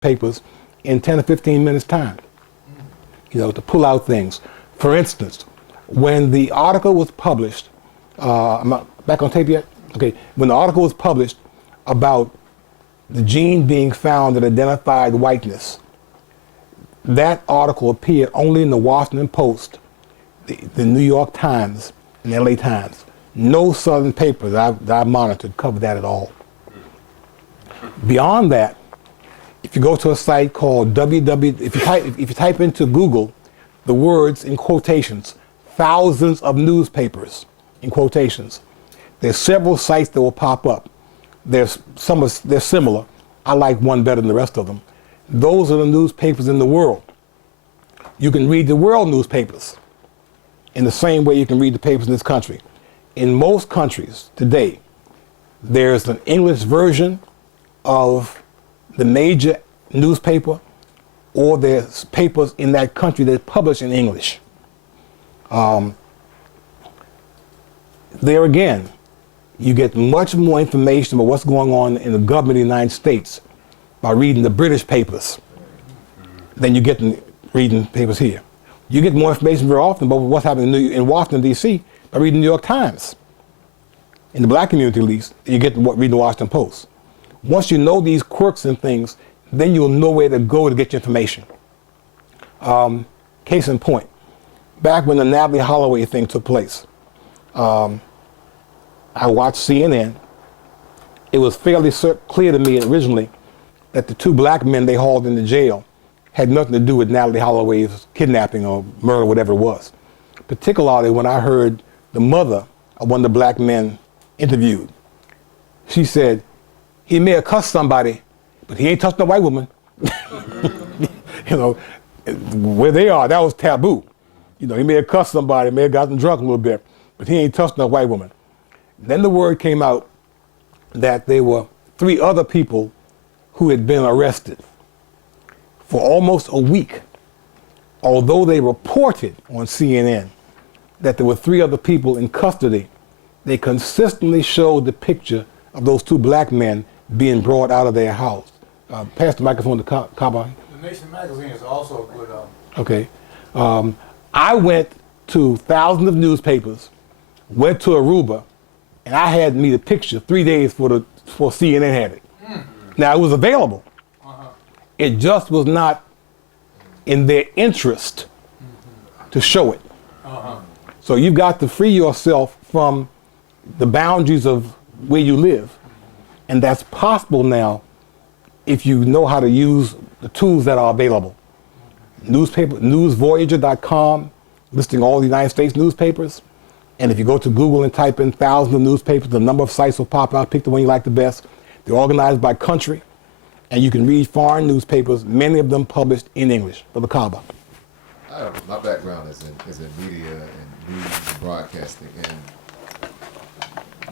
papers in 10 or 15 minutes time, to pull out things. For instance, when the article was published, am I back on tape yet? Okay, when the article was published about the gene being found that identified whiteness, that article appeared only in the Washington Post, the New York Times, and the LA Times. No Southern papers that I've monitored covered that at all. Beyond that, if you go to a site called if you type into Google the words in quotations, thousands of newspapers in quotations, there's several sites that will pop up. They're similar. I like one better than the rest of them. Those are the newspapers in the world. You can read the world newspapers in the same way you can read the papers in this country. In most countries today, there's an English version of the major newspaper, or there's papers in that country that publish in English. There again, you get much more information about what's going on in the government of the United States by reading the British papers than you get in reading papers here. You get more information very often about what's happening in Washington, D.C. by reading the New York Times. In the black community, at least, you get to read the Washington Post. Once you know these quirks and things, then you'll know where to go to get your information. Case in point, back when the Natalee Holloway thing took place, I watched CNN. It was fairly clear to me originally that the two black men they hauled into jail had nothing to do with Natalee Holloway's kidnapping or murder, whatever it was. Particularly when I heard the mother of one of the black men interviewed. She said, he may have cussed somebody, but he ain't touched no white woman. Where they are, that was taboo. He may have cussed somebody, may have gotten drunk a little bit, but he ain't touched no white woman. Then the word came out that there were 3 other people who had been arrested for almost a week, although they reported on CNN that there were 3 other people in custody. They consistently showed the picture of those 2 black men being brought out of their house. Pass the microphone to Kaba. The Nation magazine is also a good. Okay. I went to thousands of newspapers, went to Aruba, and I had me the picture 3 days before CNN had it. Now, it was available. It just was not in their interest to show it. So you've got to free yourself from the boundaries of where you live. And that's possible now if you know how to use the tools that are available. Newsvoyager.com, listing all the United States newspapers. And if you go to Google and type in thousands of newspapers, the number of sites will pop out. Pick the one you like the best. They're organized by country. And you can read foreign newspapers, many of them published in English. Brother Kaba. My background is in media and news and broadcasting. And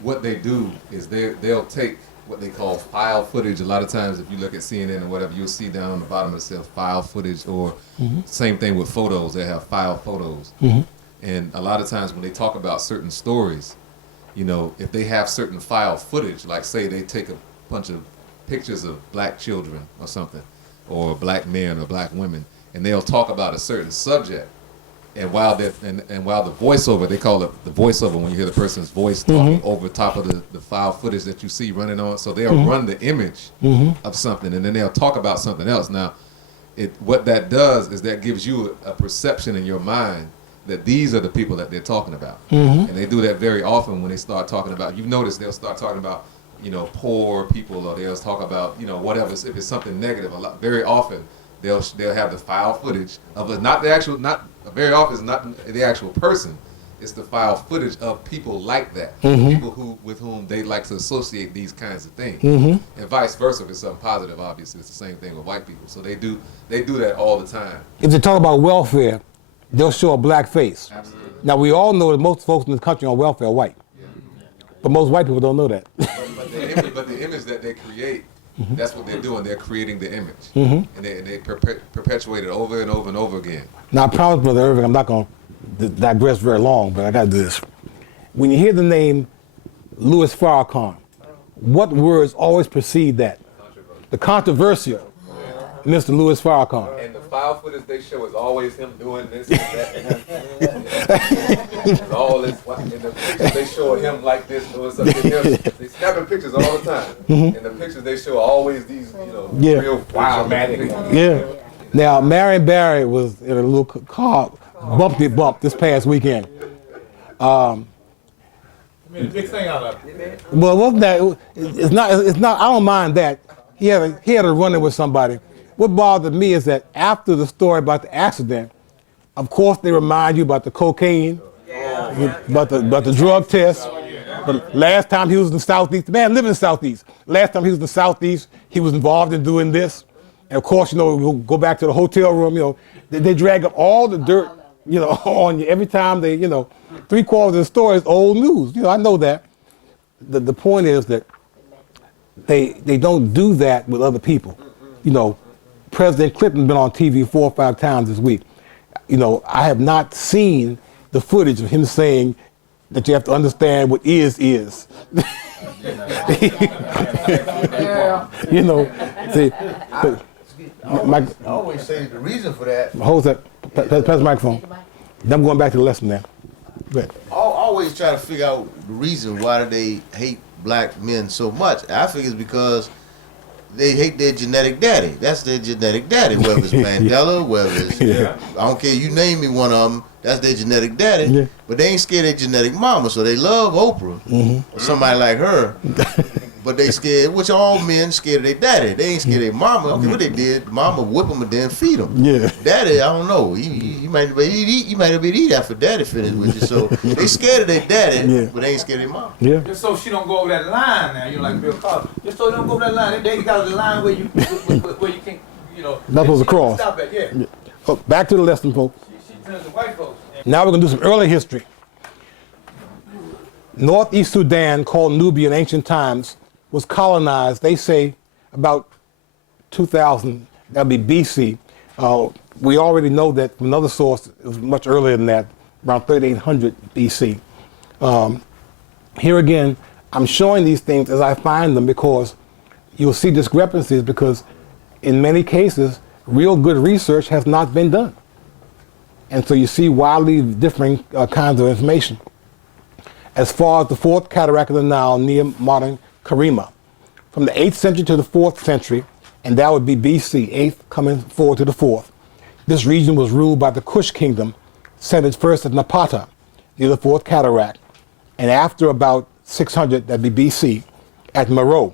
what they do is they'll take what they call file footage. A lot of times if you look at CNN or whatever, you'll see down on the bottom it says file footage, or same thing with photos. They have file photos. And a lot of times when they talk about certain stories, if they have certain file footage, like say they take a bunch of pictures of black children or something, or black men or black women, and they'll talk about a certain subject. And while the voiceover, they call it the voiceover when you hear the person's voice talking over top of the file footage that you see running on. So they'll run the image of something, and then they'll talk about something else. Now, what that does is that gives you a perception in your mind that these are the people that they're talking about. And they do that very often when they start talking about, you've noticed they'll start talking about, poor people, or they'll talk about, whatever, if it's something negative. Very often they'll have the file footage of very often it's not the actual person, it's the file footage of people like that, people with whom they like to associate these kinds of things, and vice versa. If it's something positive, obviously it's the same thing with white people. So they do that all the time. If they talk about welfare, they'll show a black face. Absolutely. Now we all know that most folks in this country on welfare are white, but most white people don't know that. But the image that they create, that's what they're doing. They're creating the image, and they perpetuate it over and over and over again. Now I promise, Brother Irving, I'm not going to digress very long, but I got to do this. When you hear the name Louis Farrakhan, what words always precede that? The controversial. Mr. Louis Farrakhan. And the file footage they show is always him doing this and that. And all this, and the pictures they show of him like this doing something else. They snapping pictures all the time. And the pictures they show are always these, Yeah. real dramatic. Yeah. Now, Marion Barry was in a little car, bumped this past weekend. I mean, the big thing out of it. Well, wasn't that? It's not. I don't mind that. He had a run-in with somebody. What bothered me is that after the story about the accident, of course they remind you about the cocaine, about the drug test. But last time he was in the Southeast, the man lived in the Southeast. Last time he was in the Southeast, he was involved in doing this. And of course, we'll go back to the hotel room. They drag up all the dirt, on you every time they, 3/4 of the story is old news. I know that. The point is that they don't do that with other people. President Clinton been on TV 4 or 5 times this week. I have not seen the footage of him saying that you have to understand what is. See, I always say the reason for that. Hold that. Pass the microphone. Then I'm going back to the lesson now. Go ahead. I always try to figure out the reason why do they hate black men so much. I think it's because they hate their genetic daddy. That's their genetic daddy. Whether it's Mandela, whether it's I don't care. You name me one of them. That's their genetic daddy. Yeah. But they ain't scared of their genetic mama, so they love Oprah or somebody like her. But they scared, which all men scared of their daddy. They ain't scared of their mama. Okay, what they did, mama whip them and then feed them. Yeah. Daddy, I don't know. He might have been eat after daddy finished with you. So they scared of their daddy, but they ain't scared of their mama. Yeah. Just so she don't go over that line now, like Bill Cosby. Just so they don't go over that line. They got the line where you can't, Not supposed to cross. Stop it, yeah. Oh, back to the lesson, folks. She turns to white folks. Now we're going to do some early history. Northeast Sudan, called Nubia in ancient times, was colonized, they say, about 2000, that would be BC. We already know that from another source, it was much earlier than that, around 3800 BC. Here again, I'm showing these things as I find them because you'll see discrepancies because in many cases, real good research has not been done. And so you see wildly differing kinds of information. As far as the fourth cataract of the Nile near modern Karima, from the 8th century to the 4th century, and that would be BC, 8th coming forward to the 4th. This region was ruled by the Kush kingdom, centered first at Napata, near the 4th cataract, and after about 600, that'd be BC, at Meroe,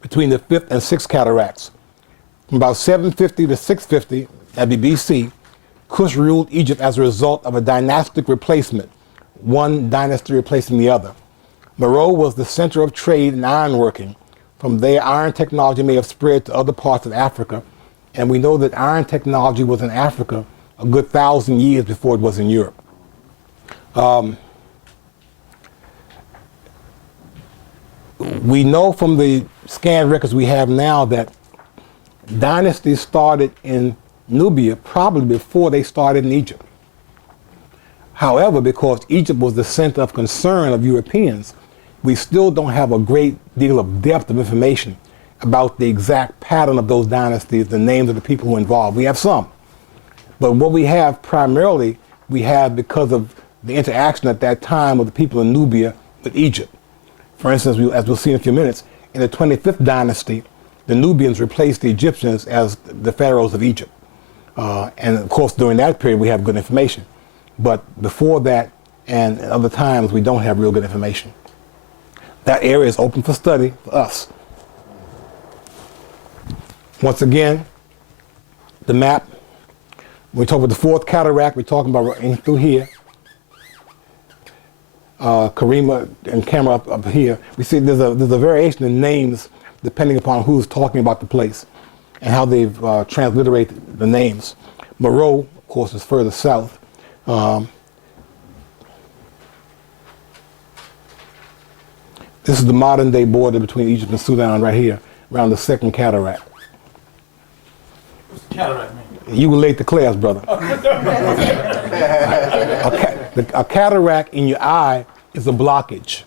between the 5th and 6th cataracts. From about 750 to 650, that'd be BC, Kush ruled Egypt as a result of a dynastic replacement, one dynasty replacing the other. Meroe was the center of trade and ironworking. From there, iron technology may have spread to other parts of Africa, and we know that iron technology was in Africa a good 1,000 years before it was in Europe. We know from the scanned records we have now that dynasties started in Nubia probably before they started in Egypt. However, because Egypt was the center of concern of Europeans, we still don't have a great deal of depth of information about the exact pattern of those dynasties, the names of the people who were involved. We have some. But what we have primarily, we have because of the interaction at that time of the people in Nubia with Egypt. For instance, as we'll see in a few minutes, in the 25th dynasty, the Nubians replaced the Egyptians as the pharaohs of Egypt. And of course, during that period, we have good information. But before that and other times, we don't have real good information. That area is open for study for us. Once again, the map. We talk about the fourth cataract. We're talking about right through here. Karima and Camera up here. We see there's a variation in names depending upon who's talking about the place and how they've transliterated the names. Meroe, of course, is further south. This is the modern day border between Egypt and Sudan right here, around the second cataract. What's the cataract mean? You were late to class, brother. A cataract in your eye is a blockage,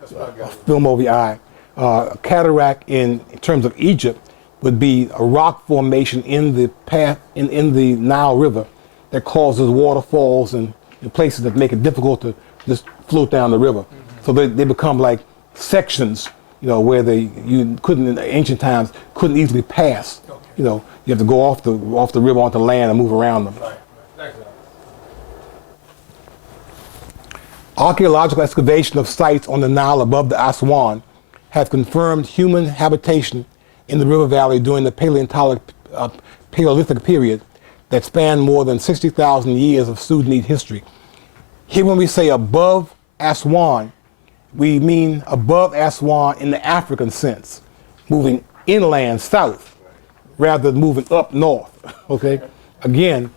That's what I a got. film over your eye. A cataract in terms of Egypt would be a rock formation in the path in the Nile River that causes waterfalls and places that make it difficult to just float down the river. So they become like sections, where you couldn't in ancient times couldn't easily pass. You have to go off the river onto land and move around them. Right. Thanks, Archaeological excavation of sites on the Nile above the Aswan have confirmed human habitation in the river valley during the Paleolithic period that spanned more than 60,000 years of Sudanese history. Here when we say above Aswan, we mean above Aswan in the African sense, moving inland south rather than moving up north, okay? Again,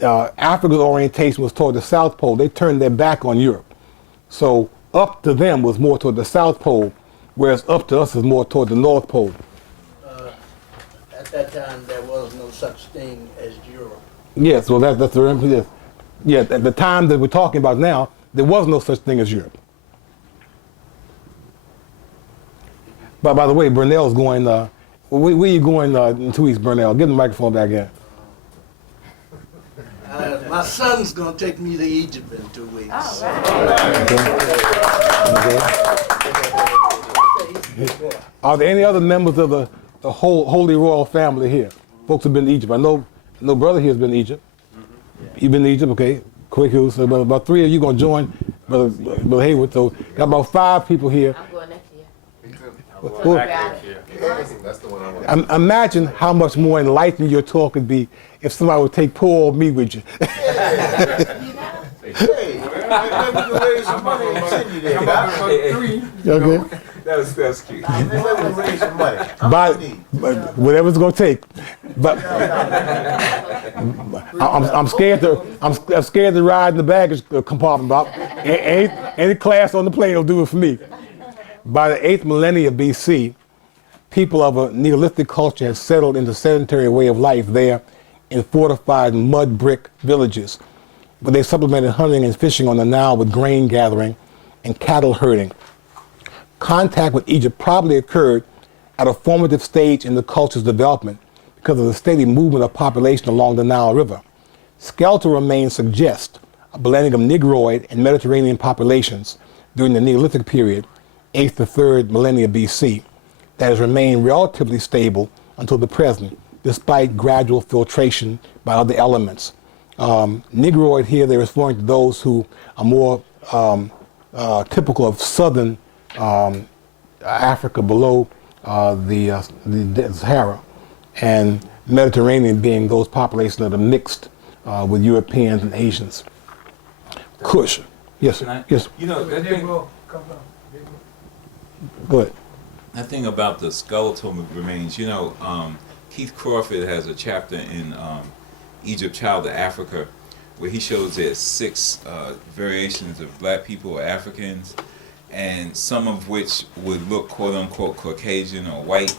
Africa's orientation was toward the South Pole. They turned their back on Europe. So up to them was more toward the South Pole, whereas up to us is more toward the North Pole. At that time, there was no such thing as Europe. Yes, well, that's the yes. Yeah, at the time that we're talking about now, there was no such thing as Europe. But by the way, Burnell's going, where are you going in 2 weeks, Burnell? Give the microphone back in. My son's going to take me to Egypt in 2 weeks. Are there any other members of the Holy Royal Family here? Folks have been to Egypt. I know brother here has been to Egypt. You've been to Egypt, okay. Quick, so about 3 of you going to join Brother Hayward. So got about 5 people here. I'm going next year. Well, That's the one I want. imagine how much more enlightening your talk could be if somebody would take poor old me with you. Hey, maybe we can raise some money and send you there. Okay? That's cute. Maybe we can raise some money. But whatever it's going to take. But I'm scared to ride in the baggage compartment. But any class on the plane will do it for me. By the 8th millennia BC, people of a Neolithic culture had settled into a sedentary way of life there in fortified mud brick villages, but they supplemented hunting and fishing on the Nile with grain gathering and cattle herding. Contact with Egypt probably occurred at a formative stage in the culture's development because of the steady movement of population along the Nile River. Skeletal remains suggest a blending of Negroid and Mediterranean populations during the Neolithic period, 8th to 3rd millennia BC, that has remained relatively stable until the present, despite gradual filtration by other elements. Negroid here, they're referring to those who are more typical of southern Africa below the Sahara, and Mediterranean being those populations that are mixed with Europeans and Asians. Kush. Yes, yes, That thing, go ahead. that thing about the skeletal remains, Keith Crawford has a chapter in Egypt, Child of Africa, where he shows there's 6 variations of black people or Africans, and some of which would look quote unquote Caucasian or white.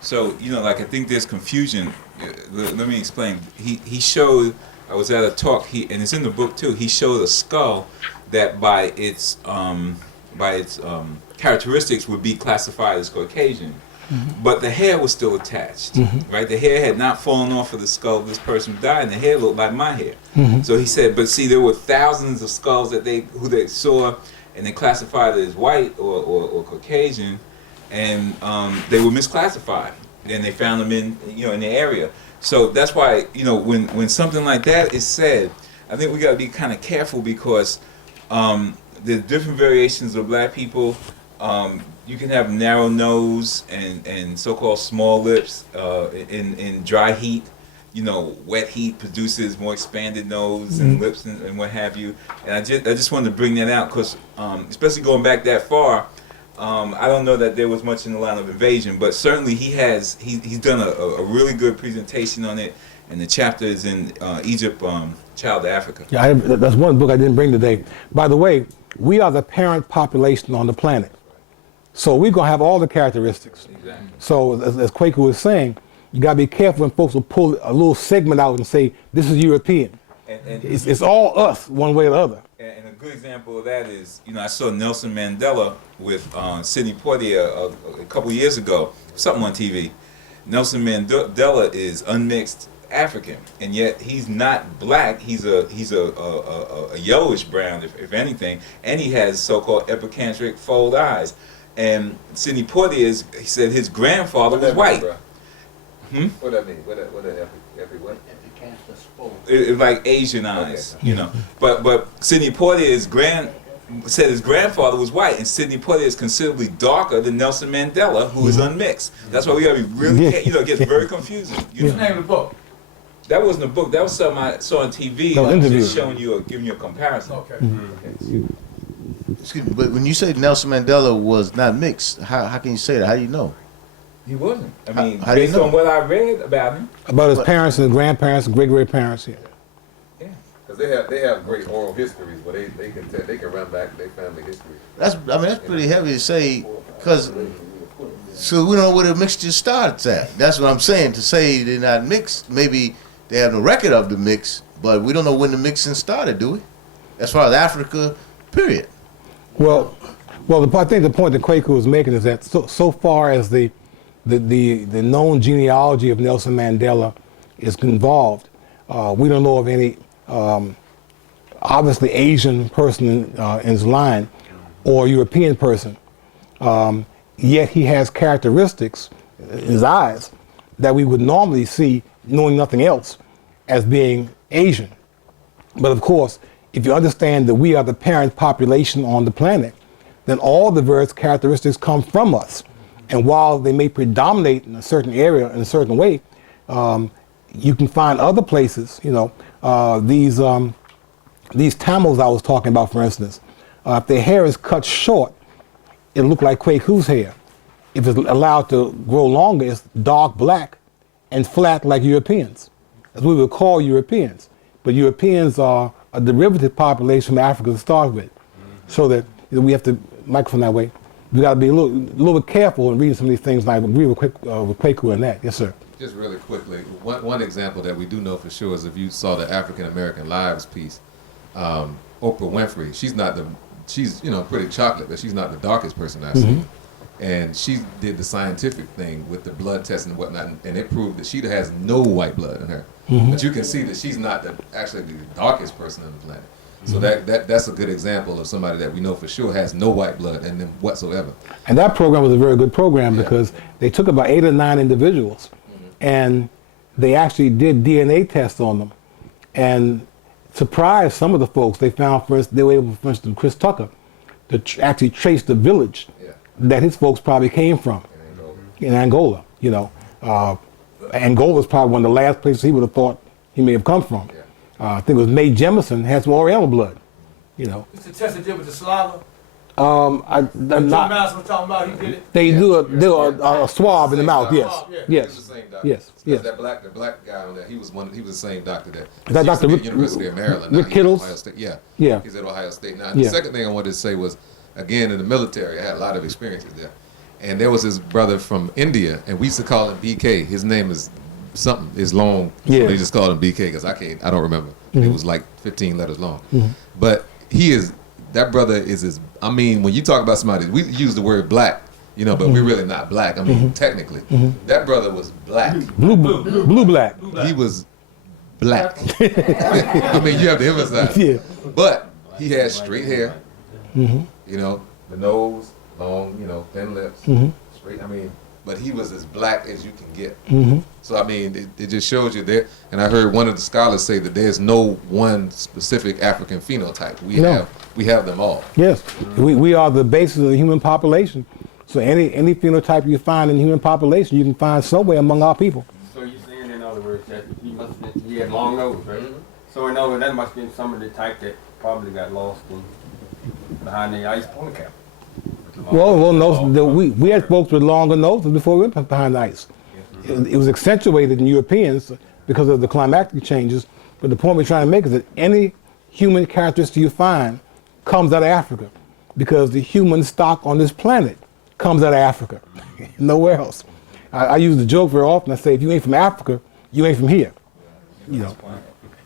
So, I think there's confusion. Let me explain. He showed, I was at a talk, and it's in the book too, he showed a skull that by its characteristics would be classified as Caucasian. Mm-hmm. But the hair was still attached, mm-hmm. right? The hair had not fallen off of the skull of this person who died, and the hair looked like my hair. Mm-hmm. So he said, but see, there were thousands of skulls that they saw, and they classified it as white or Caucasian, and they were misclassified, and they found them in the area. So that's why when something like that is said, I think we got to be kind of careful because there's different variations of black people. You can have narrow nose and so-called small lips in dry heat. Wet heat produces more expanded nose and lips and what have you. And I just wanted to bring that out because, especially going back that far, I don't know that there was much in the line of invasion, but certainly he's done a really good presentation on it, and the chapter is in Egypt, Child of Africa. Yeah, that's one book I didn't bring today. By the way, we are the parent population on the planet. So we're going to have all the characteristics. Exactly. So as Kwaku was saying, you got to be careful when folks will pull a little segment out and say, this is European. And it's all us, one way or the other. And a good example of that is, I saw Nelson Mandela with Sidney Poitier a couple years ago, something on TV. Nelson Mandela is unmixed African, and yet he's not black. He's a yellowish brown, if anything, and he has so-called epicantric fold eyes. And Sidney Poitier he said his grandfather was white. What that mean? What that every what? Epicantha spoke. It like Asian eyes, you know. But Sidney Poitier's said his grandfather was white, and Sidney Poitier is considerably darker than Nelson Mandela, who is unmixed. That's why we gotta be really, it gets very confusing. You What's know? the name of the book? That wasn't a book. That was something I saw on TV. That was like, interview. just showing you, giving you a comparison. Okay. Excuse me, but when you say Nelson Mandela was not mixed, how can you say that? How do you know? He wasn't. I mean, How do you based know? on what I read about him. About his parents and grandparents and great-great-parents. Yeah. Because they have great oral histories where they can run back their family history. That's pretty heavy to say, because so we don't know where the mixture starts at. That's what I'm saying. To say they're not mixed, maybe they have no record of the mix, but we don't know when the mixing started, do we? As far as Africa, period. Well, I think the point that Kwaku was making is that so far as the known genealogy of Nelson Mandela is involved, we don't know of any obviously Asian person in his line or European person. Yet he has characteristics in his eyes that we would normally see, knowing nothing else, as being Asian. But of course, if you understand that we are the parent population on the planet, then all the various characteristics come from us. And while they may predominate in a certain area in a certain way, you can find other places, these Tamils I was talking about, for instance, if their hair is cut short, it'll look like Kwaku's hair. If it's allowed to grow longer, it's dark black and flat like Europeans, as we would call Europeans. But Europeans are a derivative population from Africa to start with. So that we have to, microphone that way, we got to be a little bit careful in reading some of these things, and I agree with Kwaku in that. Yes, sir. Just really quickly, one example that we do know for sure is if you saw the African American Lives piece, Oprah Winfrey. She's pretty chocolate, but she's not the darkest person I've seen. And she did the scientific thing with the blood testing and whatnot, and it proved that she has no white blood in her. But you can see that she's not actually the darkest person on the planet. So that's a good example of somebody that we know for sure has no white blood in them whatsoever. And that program was a very good program because they took about 8 or 9 individuals and they actually did DNA tests on them and surprised some of the folks. They found, for instance, they were able, for instance, Chris Tucker, to actually trace the village that his folks probably came from in Angola. Angola is probably one of the last places he would have thought he may have come from. I think it was Mae Jemison had some Oriental blood. It's the test they did with the saliva. I'm John not. Mouse was talking about. He did it. They do a swab in the mouth. Yes, Yeah. He was yes, the same doctor. yes, yes. The black guy on that, he was the same doctor that. That he used Dr. to be Rick- at University of Maryland. Rick Now he's at Kittles? Ohio State. Yeah. Yeah. He's at Ohio State now. Yeah. The second thing I wanted to say was, again, in the military, I had a lot of experiences there, and there was his brother from India, and we used to call him BK. His name is something. It's long. Yeah. So they just called him BK because I don't remember. It was like 15 letters long. But that brother is when you talk about somebody, we use the word black, but we're really not black. Technically, that brother was black. Blue black. He was black. You have to emphasize. Yeah. But he had straight hair. The nose, long, thin lips, straight. But he was as black as you can get. So it just shows you there. And I heard one of the scholars say that there's no one specific African phenotype. We have them all. Yes, we are the basis of the human population. So any phenotype you find in the human population, you can find somewhere among our people. So you're saying, in other words, that he had long nose, right? So in other words, that must have been some of the type that probably got lost behind the ice pony cap. Well, we had folks with longer noses before we went behind the ice. It was accentuated in Europeans because of the climatic changes. But the point we're trying to make is that any human characteristic you find comes out of Africa, because the human stock on this planet comes out of Africa, nowhere else. I use the joke very often. I say, if you ain't from Africa, you ain't from here. Not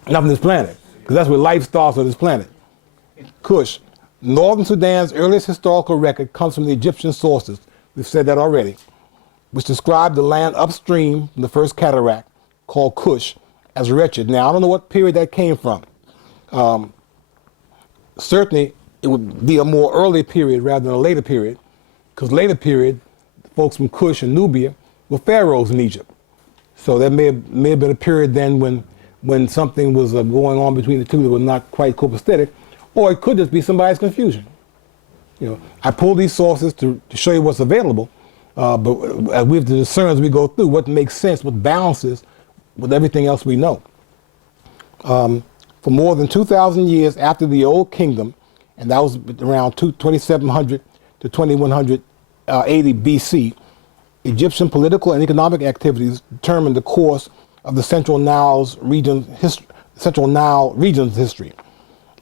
from this planet, because that's where life starts on this planet. Kush. Northern Sudan's earliest historical record comes from the Egyptian sources. We've said that already. which described the land upstream from the first cataract, called Kush, as wretched. Now, I don't know what period that came from. Certainly, it would be a more early period rather than a later period, because later period, folks from Kush and Nubia were pharaohs in Egypt. So there may have been a period then when something was going on between the two that was not quite copacetic, or it could just be somebody's confusion. I pull these sources to show you what's available, but we have to discern as we go through what makes sense, what balances with everything else we know. For more than 2,000 years after the Old Kingdom, and that was around 2700 to 2180 BC, Egyptian political and economic activities determined the course of the Central Nile region's history.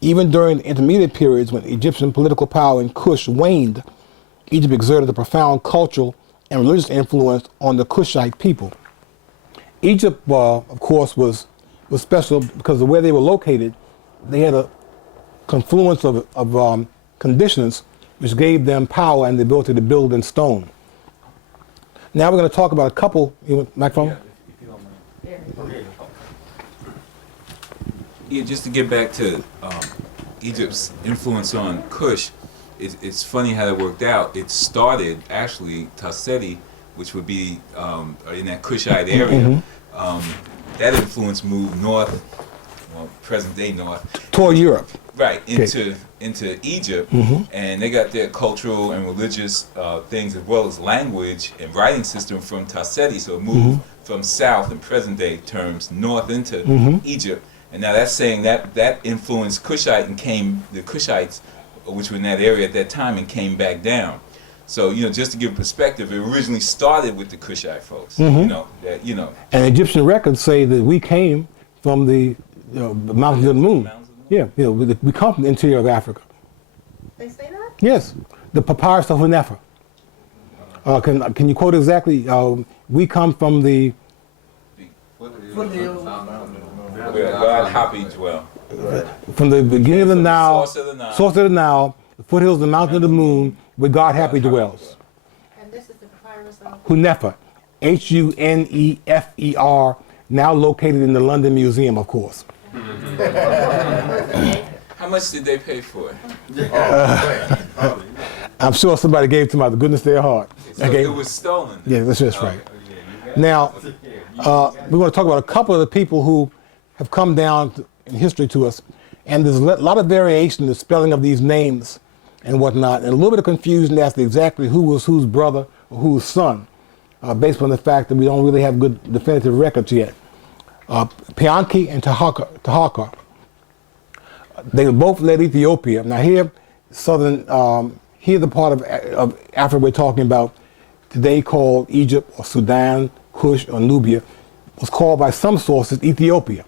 Even during the intermediate periods when Egyptian political power in Kush waned, Egypt exerted a profound cultural and religious influence on the Kushite people. Egypt, of course, was special because of where they were located. They had a confluence of conditions which gave them power and the ability to build in stone. Now we're going to talk about a couple. Microphone? Yeah, just to get back to Egypt's influence on Kush, it's funny how that worked out. It started actually Tasseti, which would be in that Kushite area. That influence moved north, well, present day north, Toward Europe. right, into Egypt, and they got their cultural and religious things as well as language and writing system from Tasseti. So it moved from south in present day terms north into Egypt. And now that's saying that influenced Kushite and the Kushites, which were in that area at that time, and came back down. So, just to give perspective, it originally started with the Kushite folks, And Egyptian records say that we came from the mountains of the moon. Yeah, we come from the interior of Africa. They say that? Yes, the papyrus of Hunefer. Can you quote exactly? We come from the where God happy dwell. From the beginning of the Nile, source of the Nile, the foothills of the mountain of the moon, where God happy dwells. And this is the papyrus of Hunefer, Hunefer, now located in the London Museum, of course. How much did they pay for it? I'm sure somebody gave it to them out of the goodness of their heart. So Okay. it was stolen. Yeah, that's just right. Now, we're going to talk about a couple of the people who have come down in history to us, and there's a lot of variation in the spelling of these names and whatnot, and a little bit of confusion as to exactly who was whose brother or whose son, based on the fact that we don't really have good definitive records yet. Pianki and Tahaka, they both led Ethiopia. Now here, here the part of Africa we're talking about today called Egypt or Sudan, Kush or Nubia, was called by some sources Ethiopia.